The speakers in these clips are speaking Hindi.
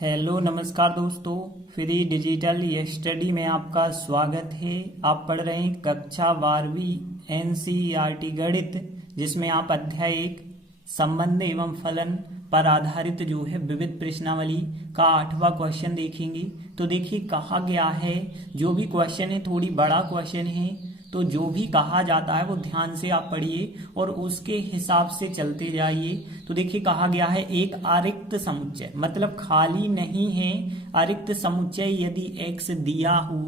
हेलो नमस्कार दोस्तों, फ्री डिजिटल स्टडी में आपका स्वागत है। आप पढ़ रहे हैं कक्षा 12वीं एनसीईआरटी गणित, जिसमें आप अध्याय 1 संबंध एवं फलन पर आधारित जो है विविध प्रश्नावली का 8वां क्वेश्चन देखेंगे। तो देखिए कहा गया है, जो भी क्वेश्चन है थोड़ी बड़ा क्वेश्चन है, तो जो भी कहा जाता है वो ध्यान से आप पढ़िए और उसके हिसाब से चलते जाइए। तो देखिए कहा गया है एक अरिक्त समुच्चय, मतलब खाली नहीं है, अरिक्त समुच्चय यदि x दिया हो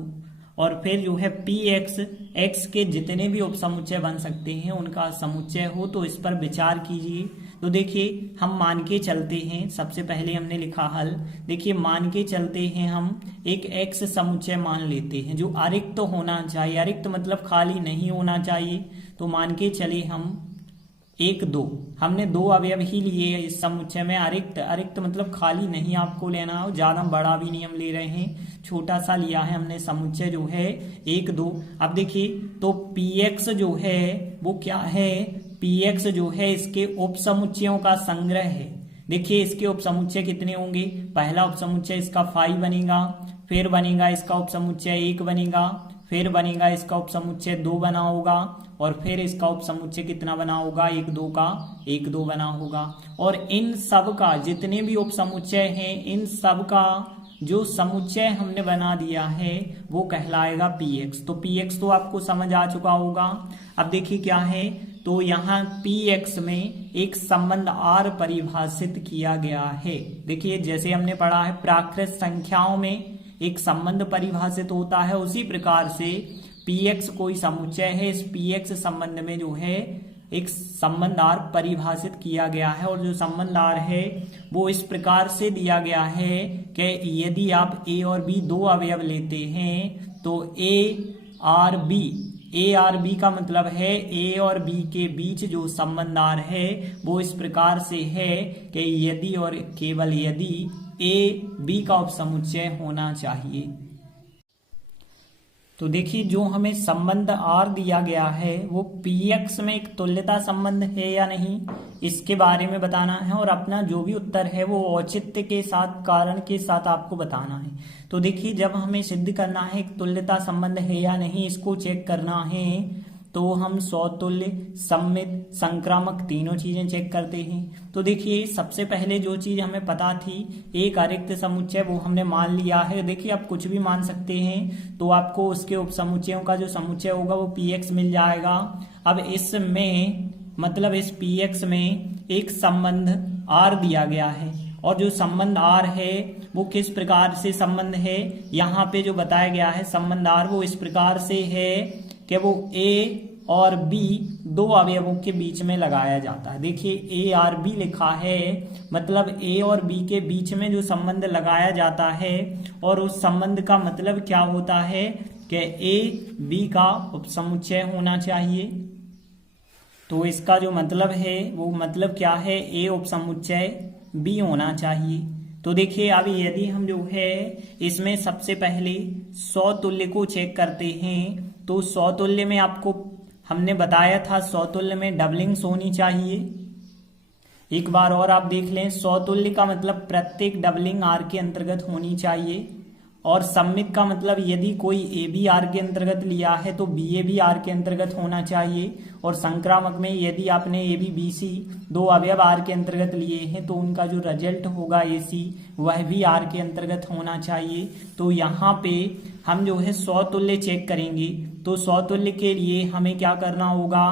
और फिर जो है पी एक्स के जितने भी उपसमुच्चय बन सकते हैं उनका समुच्चय हो, तो इस पर विचार कीजिए। तो देखिए हम मान के चलते हैं, सबसे पहले हमने लिखा हल। देखिए मान के चलते हैं, हम एक x समुच्चय मान लेते हैं जो अरिक्त होना चाहिए। अरिक्त मतलब खाली नहीं होना चाहिए। तो मान के चले हम 1 2, हमने 2 अवयव ही लिए इस समुच्चय में। अरिक्त मतलब खाली नहीं आपको लेना हो, ज्यादा बड़ा भी नहीं हम ले रहे हैं, छोटा सा लिया है हमने समुच्चय जो है 1 2। अब देखिए तो px जो है वो क्या है, px जो है इसके उपसमुच्चयों का संग्रह है। देखिए इसके उपसमुच्चय कितने होंगे, पहला उपसमुच्चय इसका 5 बनेगा, फिर बनेगा इसका उपसमुच्चय 1 बनेगा, फिर बनेगा इसका उपसमुच्चय 2 बना होगा, और फिर इसका उपसमुच्चय कितना बना होगा, 1 2 का 1 2 बना होगा। और इन सब का जितने भी उपसमुच्चय हैं, इन सब का जो समुच्चय हमने बना दिया है वो कहलाएगा px। तो px तो आपको समझ आ चुका होगा। अब देखिए क्या है, तो यहाँ px में एक संबंध r परिभाषित किया गया है। देखिए जैसे हमने पढ़ा है प्राकृत संख्याओं में एक संबंध परिभाषित होता है, उसी प्रकार से px कोई समुच्चय है। इस px संबंध में जो है एक संबंध r परिभाषित किया गया है, और जो संबंध r है वो इस प्रकार से दिया गया है कि यदि आप a और b दो अवयव लेते हैं तो a आर बी का मतलब है a और b के बीच जो संबंध r है वो इस प्रकार से है कि यदि और केवल यदि a b का उपसमुच्चय होना चाहिए। तो देखिए जो हमें संबंध R दिया गया है वो px में एक तुल्यता संबंध है या नहीं, इसके बारे में बताना है, और अपना जो भी उत्तर है वो औचित्य के साथ, कारण के साथ आपको बताना है। तो देखिए जब हमें सिद्ध करना है एक तुल्यता संबंध है या नहीं, इसको चेक करना है, तो हम सौतुल्य, सममित, संक्रामक तीनों चीजें चेक करते हैं। तो देखिए सबसे पहले जो चीज हमें पता थी, एक अरिक्त समुच्चय, वो हमने मान लिया है। देखिए आप कुछ भी मान सकते हैं, तो आपको उसके उपसमुच्चयों का जो समुच्चय होगा वो px मिल जाएगा। अब इसमें मतलब इस px में एक संबंध r दिया गया है, और जो संबंध r है वो किस प्रकार से संबंध है, यहाँ पे जो बताया गया है संबंध r वो इस प्रकार से है कि वो a और b दो अवयवों के बीच में लगाया जाता है। देखिए a और b लिखा है, मतलब a और b के बीच में जो संबंध लगाया जाता है, और उस संबंध का मतलब क्या होता है कि a b का उपसमुच्चय होना चाहिए। तो इसका जो मतलब है वो मतलब क्या है, a उपसमुच्चय b होना चाहिए। तो देखिए अब यदि हम जो है इसमें सबसे पहले सौतुल्य को चेक करते हैं, तो सौतुल्य में आपको हमने बताया था सौतुल्य में डबलिंग्स होनी चाहिए। एक बार और आप देख लें, सौतुल्य का मतलब प्रत्येक डबलिंग आर के अंतर्गत होनी चाहिए, और सममित का मतलब यदि कोई ए बी आर के अंतर्गत लिया है तो बी ए बी आर के अंतर्गत होना चाहिए, और संक्रामक में यदि आपने ए बी बी सी दो अवयव आर के अंतर्गत लिए हैं तो उनका जो रिजल्ट होगा ए सी वह भी आर के अंतर्गत होना चाहिए। तो यहाँ पे हम जो है सौतुल्य चेक करेंगे, तो सौतुल्य के लिए हमें क्या करना होगा,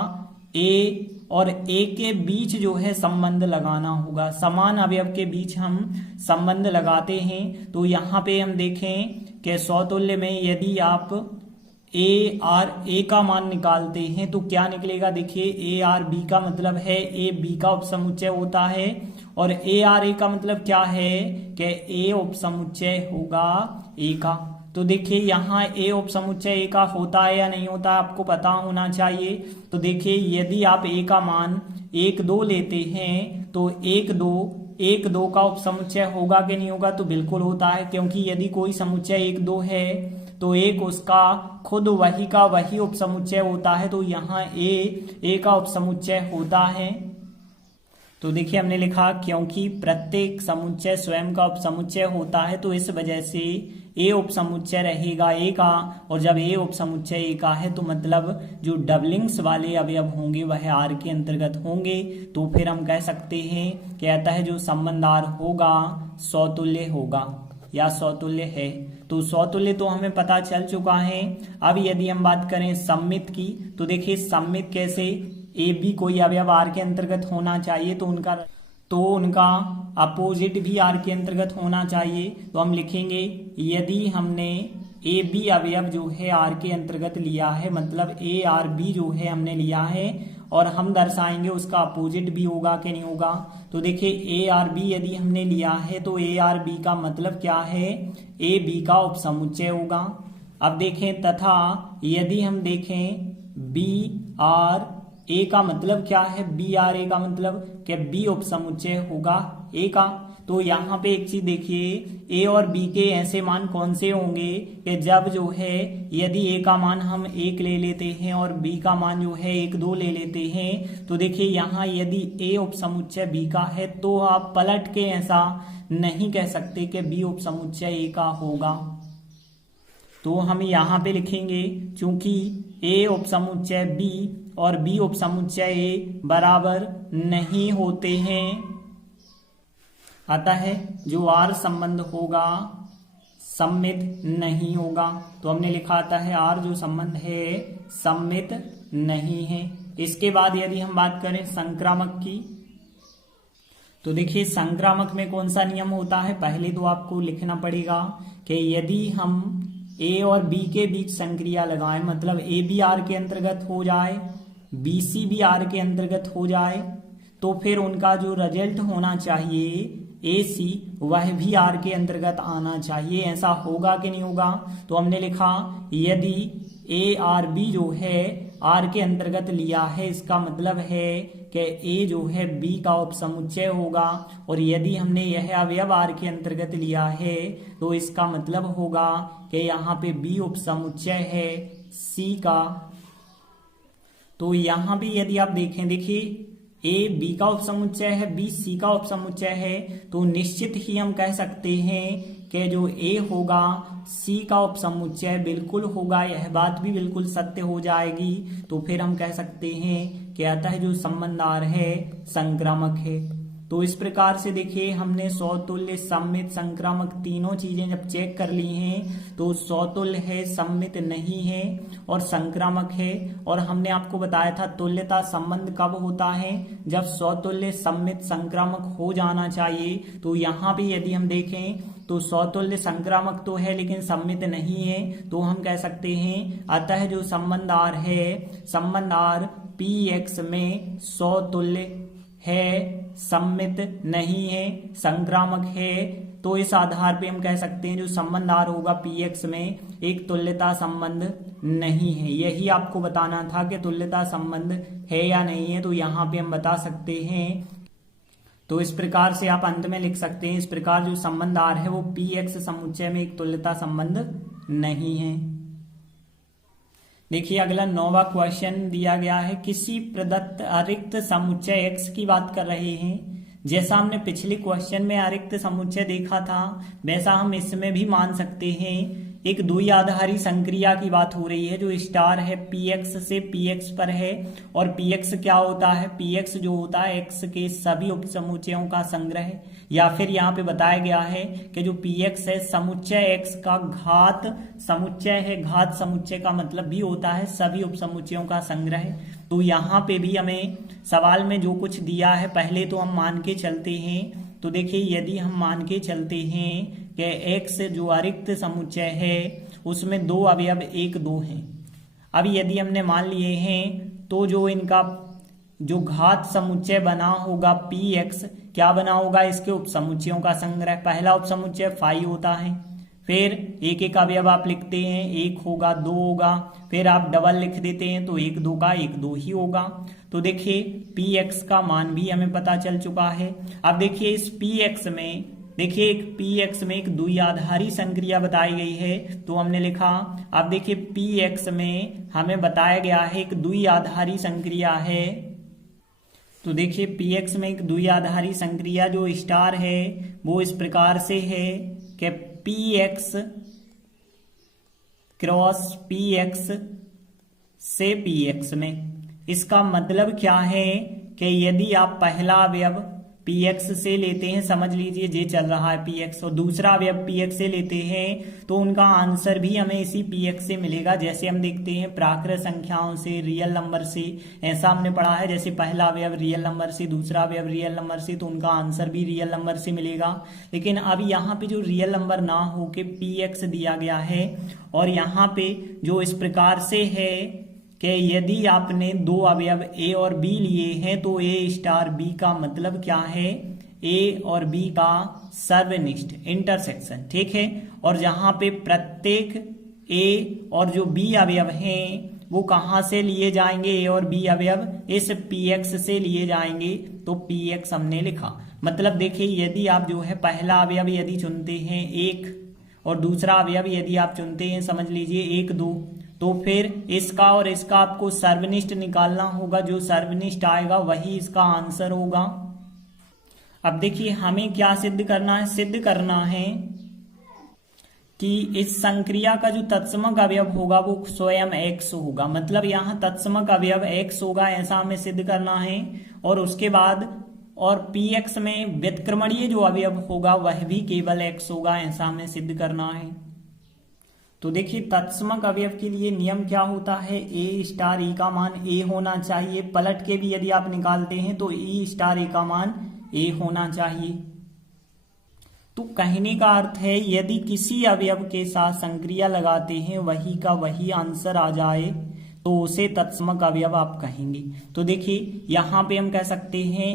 ए और ए के बीच जो है संबंध लगाना होगा। समान अवयव के बीच हम संबंध लगाते हैं। तो यहाँ पे हम देखें कि सौतुल्य में यदि आप ए का मान निकालते हैं तो क्या निकलेगा, देखिए ए आर बी का मतलब है ए बी का उपसमुच्चय होता है, और ए का मतलब क्या है कि ए उपसमुच्चय होगा ए का। तो देखिए यहाँ ए उपसमुच्चय ए का होता है या नहीं होता है आपको पता होना चाहिए। तो देखिए यदि आप ए का मान 1 2 लेते हैं तो 1 2 का उपसमुच्चय होगा कि नहीं होगा, तो बिल्कुल होता है, क्योंकि यदि कोई समुच्चय 1 2 है तो एक उसका खुद वही का वही उपसमुच्चय होता है। तो यहाँ ए का उपसमुच्चय होता है। तो देखिए हमने लिखा क्योंकि प्रत्येक समुच्चय स्वयं का उपसमुच्चय होता है तो इस वजह से ए उपसमुच्चय रहेगा ए का, और जब ए उपसमुच्चय ए का है तो मतलब जो डबलिंग्स वाले अवयव होंगे वह आर के अंतर्गत होंगे। तो फिर हम कह सकते हैं कहता है जो संबंध आर होगा समतुल्य होगा या समतुल्य है। तो समतुल्य तो हमें पता चल चुका है। अब यदि हम बात करें सममित की तो देखिए सममित कैसे, ए बी कोई अवयव आर के अंतर्गत होना चाहिए तो उनका अपोजिट भी आर के अंतर्गत होना चाहिए। तो हम लिखेंगे यदि हमने ए बी अवयव जो है आर के अंतर्गत लिया है, मतलब ए आर बी जो है हमने लिया है, और हम दर्शाएंगे उसका अपोजिट भी होगा कि नहीं होगा। तो देखिए ए आर बी यदि हमने लिया है तो ए आर बी का मतलब क्या है, ए बी का उपसमुच्चय होगा। अब देखें तथा यदि हम देखें बी आर ए का मतलब क्या है, बी आर ए का मतलब कि बी उपसमुच्चय होगा ए का। तो यहाँ पे एक चीज देखिए, ए और बी के ऐसे मान कौन से होंगे कि जब जो है यदि ए का मान हम 1 ले लेते हैं और बी का मान जो है 1 2 ले लेते हैं, तो देखिए यहाँ यदि ए उपसमुच्चय बी का है तो आप पलट के ऐसा नहीं कह सकते कि बी उपसमुच्चय ए का होगा। तो हम यहाँ पे लिखेंगे चूंकि ए उपसमुच्चय बी और बी उपसमुच्चय ए बराबर नहीं होते हैं, अतः जो आर संबंध होगा सममित नहीं होगा। तो हमने लिखा आता है आर जो संबंध है सममित नहीं है। इसके बाद यदि हम बात करें संक्रामक की तो देखिए संक्रामक में कौन सा नियम होता है, पहले तो आपको लिखना पड़ेगा कि यदि हम ए और बी के बीच संक्रिया लगाएं, मतलब ए बी आर के अंतर्गत हो जाए, बी सी भी आर के अंतर्गत हो जाए, तो फिर उनका जो रिजल्ट होना चाहिए ए सी वह भी आर के अंतर्गत आना चाहिए। ऐसा होगा कि नहीं होगा। तो हमने लिखा यदि ए आर बी जो है आर के अंतर्गत लिया है, इसका मतलब है कि ए जो है बी का उपसमुच्चय होगा, और यदि हमने यह अवयव आर के अंतर्गत लिया है तो इसका मतलब होगा कि यहाँ पे बी उपसमुच्चय है सी का। तो यहाँ भी यदि आप देखें, देखिए ए बी का उपसमुच्चय है, बी सी का उपसमुच्चय है, तो निश्चित ही हम कह सकते हैं कि जो ए होगा सी का उपसमुच्चय बिल्कुल होगा, यह बात भी बिल्कुल सत्य हो जाएगी। तो फिर हम कह सकते हैं कि अतः जो संबंध आर है संक्रामक है। तो इस प्रकार से देखिए हमने समतुल्य सममित संक्रामक तीनों चीजें जब चेक कर ली हैं तो समतुल्य है, सममित नहीं है और संक्रामक है। और हमने आपको बताया था तुल्यता संबंध कब होता है, जब समतुल्य सममित संक्रामक हो जाना चाहिए। तो यहाँ भी यदि हम देखें तो समतुल्य संक्रामक तो है लेकिन सममित नहीं है, तो हम कह सकते हैं अतः जो संबंध आर है, संबंध आर पी एक्स में समतुल्य है, सममित नहीं है, संक्रामक है। तो इस आधार पे हम कह सकते हैं जो संबंध आर होगा पी एक्स में एक तुल्यता संबंध नहीं है। यही आपको बताना था कि तुल्यता संबंध है या नहीं है, तो यहाँ पे हम बता सकते हैं। तो इस प्रकार से आप अंत में लिख सकते हैं, इस प्रकार जो संबंध आर है वो पी एक्स समुच्चय में एक तुल्यता संबंध नहीं है। देखिए अगला 9वां क्वेश्चन दिया गया है, किसी प्रदत्त अरिक्त समुच्चय x की बात कर रहे हैं। जैसा हमने पिछले क्वेश्चन में अरिक्त समुच्चय देखा था वैसा हम इसमें भी मान सकते हैं। एक द्विआधारी संक्रिया की बात हो रही है जो स्टार है px से px पर है, और px क्या होता है, px जो होता है x के सभी उपसमुच्चयों का संग्रह, या फिर यहाँ पे बताया गया है कि जो px है समुच्चय x का घात समुच्चय है। घात समुच्चय का मतलब भी होता है सभी उपसमुच्चयों का संग्रह। तो यहाँ पे भी हमें सवाल में जो कुछ दिया है पहले तो हम मान के चलते हैं। तो देखिए यदि हम मान के चलते हैं कि x जो अरिक्त समुच्चय है उसमें दो अवयव 1 2 हैं। अब यदि हमने मान लिए हैं तो जो इनका जो घात समुच्चय बना होगा px क्या बना होगा, इसके उपसमुच्चयों का संग्रह। पहला उपसमुच्चय फाई होता है, फिर एक एक अवयव आप लिखते हैं, 1 होगा 2 होगा, फिर आप डबल लिख देते हैं तो 1 2 का 1 2 ही होगा। तो देखिए px का मान भी हमें पता चल चुका है। अब देखिए इस px में, देखिए एक px में एक द्विआधारी संक्रिया बताई गई है, तो हमने लिखा। अब देखिए px में हमें बताया गया है एक द्विआधारी संक्रिया है, तो देखिए px में एक द्विआधारी संक्रिया जो स्टार है वो इस प्रकार से है कि px क्रॉस px से px में। इसका मतलब क्या है कि यदि आप पहला अवयव px से लेते हैं, समझ लीजिए ये चल रहा है px, और दूसरा अवयव px से लेते हैं तो उनका आंसर भी हमें इसी px से मिलेगा। जैसे हम देखते हैं प्राकृत संख्याओं से, रियल नंबर से, ऐसा हमने पढ़ा है। जैसे पहला अवयव रियल नंबर से, दूसरा अवयव रियल नंबर से, तो उनका आंसर भी रियल नंबर से मिलेगा। लेकिन अब यहाँ पे जो रियल नंबर ना हो के px दिया गया है, और यहाँ पे जो इस प्रकार से है कि यदि आपने दो अवयव a और b लिए हैं तो a स्टार b का मतलब क्या है, a और b का सर्वनिष्ठ इंटरसेक्शन, ठीक है। और जहां पे प्रत्येक a और जो b अवयव हैं वो कहां से लिए जाएंगे, a और b अवयव इस px से लिए जाएंगे, तो px हमने लिखा। मतलब देखिए यदि आप जो है पहला अवयव यदि चुनते हैं 1 और दूसरा अवयव यदि आप चुनते हैं समझ लीजिए 1 2, तो फिर इसका और इसका आपको सर्वनिष्ठ निकालना होगा। जो सर्वनिष्ठ आएगा वही इसका आंसर होगा। अब देखिए हमें क्या सिद्ध करना है, सिद्ध करना है कि इस संक्रिया का जो तत्समक अवयव होगा वो स्वयं x होगा। मतलब यहाँ तत्समक अवयव x होगा, ऐसा हमें सिद्ध करना है। और उसके बाद और px में व्युत्क्रमणीय जो अवयव होगा वह भी केवल x होगा, ऐसा हमें सिद्ध करना है। तो देखिए तत्समक अवयव के लिए नियम क्या होता है, ए स्टार ई का मान ए होना चाहिए। पलट के भी यदि आप निकालते हैं तो ई स्टार ए का मान ए होना चाहिए। तो कहने का अर्थ है यदि किसी अवयव के साथ संक्रिया लगाते हैं वही का वही आंसर आ जाए तो उसे तत्समक अवयव आप कहेंगे। तो देखिए यहाँ पे हम कह सकते हैं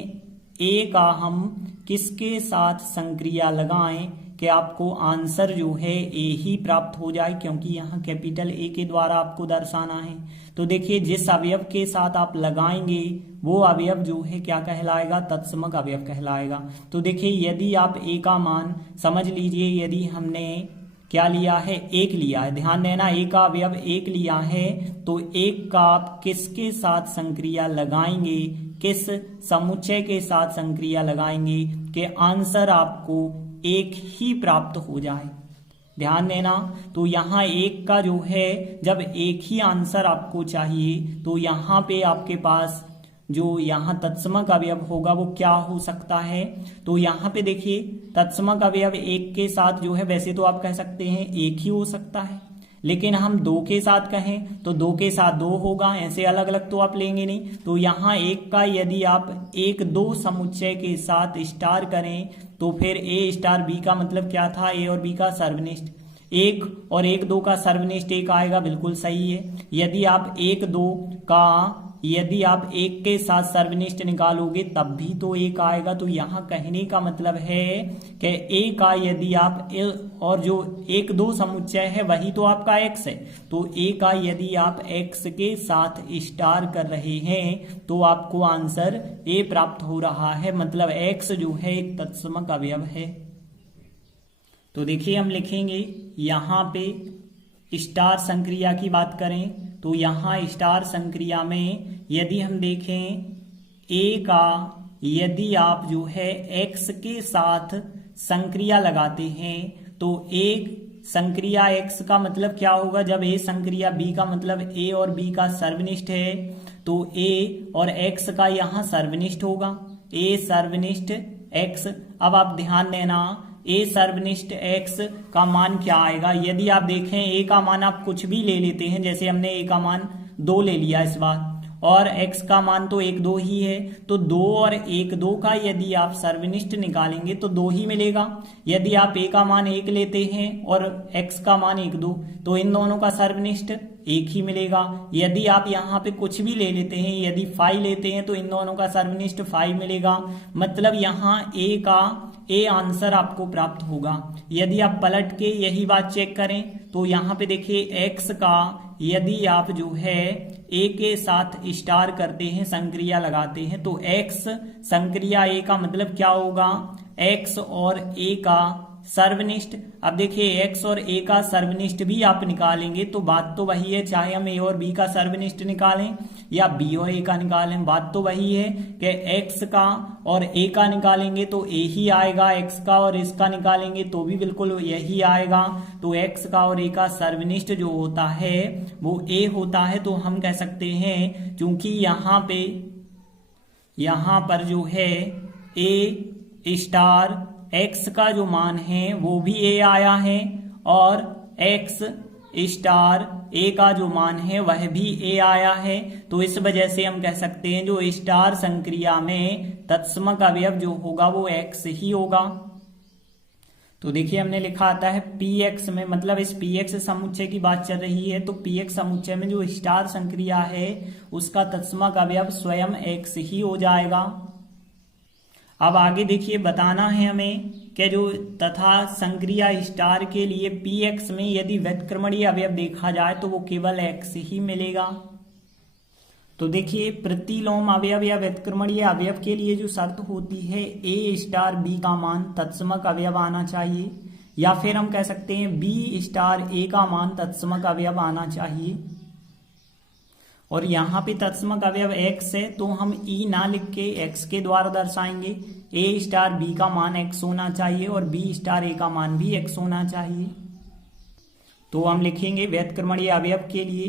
ए का हम किसके साथ संक्रिया लगाएं कि आपको आंसर जो है ए ही प्राप्त हो जाए, क्योंकि यहाँ कैपिटल ए के द्वारा आपको दर्शाना है। तो देखिए जिस अवयव के साथ आप लगाएंगे वो अवयव जो है क्या कहलाएगा, तत्समक अवयव कहलाएगा। तो देखिए यदि आप ए का मान समझ लीजिए, यदि हमने क्या लिया है, 1 लिया है, ध्यान देना ए का अवयव 1 लिया है, तो 1 का आप किसके साथ संक्रिया लगाएंगे, किस समुच्चय के साथ संक्रिया लगाएंगे कि आंसर आपको 1 ही प्राप्त हो जाए। ध्यान देना, तो यहाँ 1 का जो है जब 1 ही आंसर आपको चाहिए तो यहाँ पे आपके पास जो यहाँ तत्समक अवयव होगा वो क्या हो सकता है। तो यहाँ पे देखिए तत्समक अवयव 1 के साथ जो है वैसे तो आप कह सकते हैं 1 ही हो सकता है, लेकिन हम 2 के साथ कहें तो 2 के साथ 2 होगा, ऐसे अलग अलग तो आप लेंगे नहीं। तो यहाँ 1 का यदि आप 1 2 समुच्चय के साथ स्टार करें तो फिर ए स्टार बी का मतलब क्या था, ए और बी का सर्वनिष्ठ। 1 और 1 2 का सर्वनिष्ठ 1 आएगा, बिल्कुल सही है। यदि आप 1 2 का यदि आप 1 के साथ सर्वनिष्ठ निकालोगे तब भी तो 1 आएगा। तो यहाँ कहने का मतलब है कि ए का यदि आप और जो 1 2 समुच्चय है वही तो आपका x है, तो ए का यदि आप x के साथ स्टार कर रहे हैं तो आपको आंसर ए प्राप्त हो रहा है। मतलब x जो है एक तत्समक अवयव है। तो देखिए हम लिखेंगे यहाँ पे स्टार संक्रिया की बात करें तो यहाँ स्टार संक्रिया में यदि हम देखें a का यदि आप जो है x के साथ संक्रिया लगाते हैं तो एक संक्रिया x का मतलब क्या होगा, जब a संक्रिया b का मतलब a और b का सर्वनिष्ठ है तो a और x का यहाँ सर्वनिष्ठ होगा, a सर्वनिष्ठ x। अब आप ध्यान देना a सर्वनिष्ठ x का मान क्या आएगा। यदि आप देखें a का मान आप कुछ भी ले लेते हैं, जैसे हमने a का मान 2 ले लिया इस बार और x का मान तो 1 2 ही है, तो 2 और 1 2 का यदि आप सर्वनिष्ठ निकालेंगे तो 2 ही मिलेगा। यदि आप a का मान 1 लेते हैं और x का मान 1 2 तो इन दोनों का सर्वनिष्ठ 1 ही मिलेगा। यदि आप यहाँ पे कुछ भी ले लेते हैं, यदि 5 लेते हैं तो इन दोनों का सर्वनिष्ठ 5 मिलेगा। मतलब यहाँ a आंसर आपको प्राप्त होगा। यदि आप पलट के यही बात चेक करें तो यहाँ पे देखिए x का यदि आप जो है a के साथ स्टार करते हैं, संक्रिया लगाते हैं तो x संक्रिया a का मतलब क्या होगा, x और a का सर्वनिष्ठ। अब देखिए x और a का सर्वनिष्ठ भी आप निकालेंगे तो बात तो वही है, चाहे हम a और b का सर्वनिष्ठ निकालें या बी और ए का निकालें, बात तो वही है कि एक्स का और ए का निकालेंगे तो ए ही आएगा, एक्स का और इसका निकालेंगे तो भी बिल्कुल यही आएगा। तो एक्स का और ए का सर्वनिष्ठ जो होता है वो ए होता है। तो हम कह सकते हैं क्योंकि यहाँ पर जो है ए स्टार एक्स का जो मान है वो भी ए आया है और एक्स स्टार ए का जो मान है वह भी ए आया है। तो इस वजह से हम कह सकते हैं जो स्टार संक्रिया में तत्समक अवयव जो होगा वो एक्स ही होगा। तो देखिए हमने लिखा आता है पी एक्स में, मतलब इस पी एक्स समुच्चय की बात चल रही है। तो पी एक्स समुच्चय में जो स्टार संक्रिया है उसका तत्समक अवयव स्वयं एक्स ही हो जाएगा। अब आगे देखिए बताना है हमें कि जो तथा संक्रिया स्टार के लिए पी एक्स में यदि व्युत्क्रमणीय अवयव देखा जाए तो वो केवल एक्स ही मिलेगा। तो देखिए प्रतिलोम अवयव या व्युत्क्रमणीय अवयव के लिए जो शर्त होती है ए स्टार बी का मान तत्समक अवयव आना चाहिए, या फिर हम कह सकते हैं बी स्टार ए का मान तत्समक अवयव आना चाहिए। और यहाँ पे तत्समक अवयव एक्स है तो हम ई ना लिख के एक्स के द्वारा दर्शाएंगे। ए स्टार बी का मान एक्स होना चाहिए और बी स्टार ए का मान भी एक्स होना चाहिए। तो हम लिखेंगे व्युत्क्रमणीय अवयव के लिए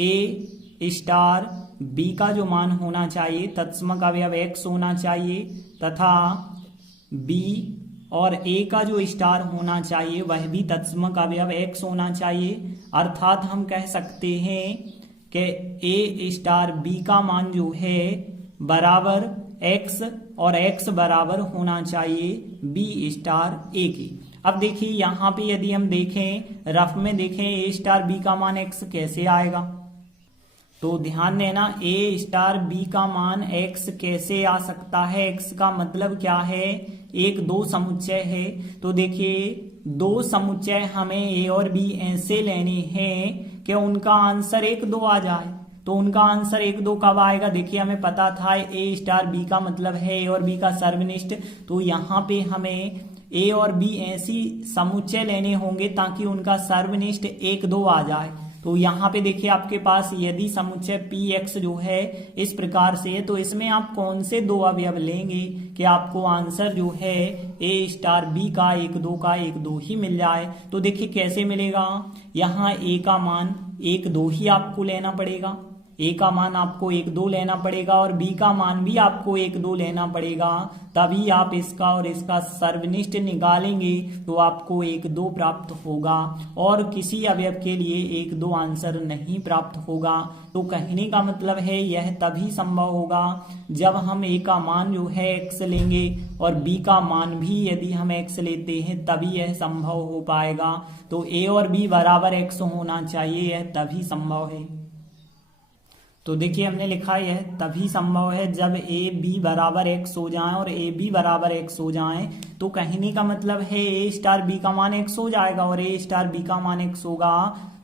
ए स्टार बी का जो मान होना चाहिए तत्समक अवयव एक्स होना चाहिए तथा बी और ए का जो स्टार होना चाहिए वह भी तत्समक अवयव एक्स होना चाहिए। अर्थात हम कह सकते हैं कि ए स्टार बी का मान जो है बराबर एक्स और एक्स बराबर होना चाहिए बी स्टार ए की। अब देखिए यहाँ पे यदि हम देखें रफ में देखें ए स्टार बी का मान एक्स कैसे आएगा, तो ध्यान देना ए स्टार बी का मान एक्स कैसे आ सकता है। एक्स का मतलब क्या है, एक दो समुच्चय है। तो देखिए दो समुच्चय हमें ए और बी ऐसे लेने हैं कि उनका आंसर 1 2 आ जाए। तो उनका आंसर 1 2 कब आएगा, देखिए हमें पता था ए स्टार बी का मतलब है ए और बी का सर्वनिष्ठ। तो यहाँ पे हमें ए और बी ऐसी समुच्चय लेने होंगे ताकि उनका सर्वनिष्ठ 1 2 आ जाए। तो यहाँ पे देखिए आपके पास यदि समुच्चय पी एक्स जो है इस प्रकार से है तो इसमें आप कौन से दो अवयव लेंगे कि आपको आंसर जो है ए स्टार बी का 1 2 का 1 2 ही मिल जाए। तो देखिए कैसे मिलेगा, यहाँ ए का मान 1 2 ही आपको लेना पड़ेगा, ए का मान आपको 1 2 लेना पड़ेगा और बी का मान भी आपको 1 2 लेना पड़ेगा, तभी आप इसका और इसका सर्वनिष्ठ निकालेंगे तो आपको 1 2 प्राप्त होगा और किसी अवयव के लिए 1 2 आंसर नहीं प्राप्त होगा। तो कहने का मतलब है यह तभी संभव होगा जब हम ए का मान जो है एक्स लेंगे और बी का मान भी यदि हम एक्स लेते हैं तभी यह संभव हो पाएगा। तो ए और बी बराबर एक्स होना चाहिए, यह तभी संभव है। तो देखिए हमने लिखा है यह तभी संभव है जब ए बी बराबर एक्स हो जाए और ए बी बराबर एक्स हो जाए। तो कहने का मतलब है ए स्टार बी का मान एक्स हो जाएगा और ए स्टार बी का मान एक्स होगा।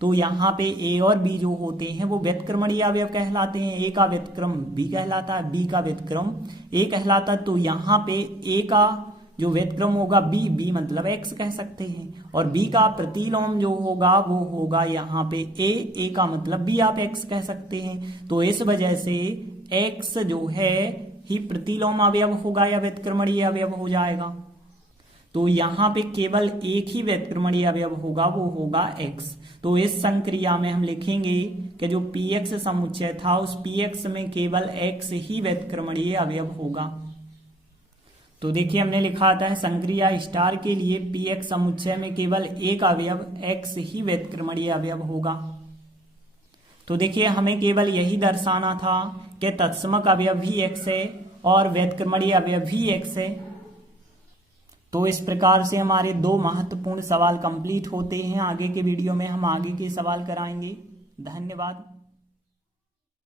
तो यहाँ पे ए और बी जो होते हैं वो व्युत्क्रमणीय अवयव कहलाते हैं। ए का व्युत्क्रम बी कहलाता है, बी का व्युत्क्रम ए कहलाता है। तो यहाँ पे ए का जो व्युत्क्रम होगा बी मतलब एक्स कह सकते हैं और बी का प्रतिलोम जो होगा वो होगा यहाँ पे ए का मतलब भी आप एक्स कह सकते हैं। तो इस वजह से एक्स जो है ही प्रतिलोम अवयव होगा या व्युत्क्रमणीय अवयव हो जाएगा। तो यहाँ पे केवल एक ही व्युत्क्रमणीय अवयव होगा, वो होगा एक्स। तो इस संक्रिया में हम लिखेंगे कि जो पी एक्स समुच्चय था उस पी एक्स में केवल एक्स ही व्युत्क्रमणीय अवयव होगा। तो देखिए हमने लिखा था संक्रिया स्टार के लिए पी एक्स समुच्चय में केवल एक अवयव एक्स ही व्युत्क्रमणीय अवयव होगा। तो देखिए हमें केवल यही दर्शाना था कि तत्समक अवयव भी एक्स है और व्युत्क्रमणीय अवयव भी एक्स है। तो इस प्रकार से हमारे दो महत्वपूर्ण सवाल कंप्लीट होते हैं। आगे के वीडियो में हम आगे के सवाल कराएंगे। धन्यवाद।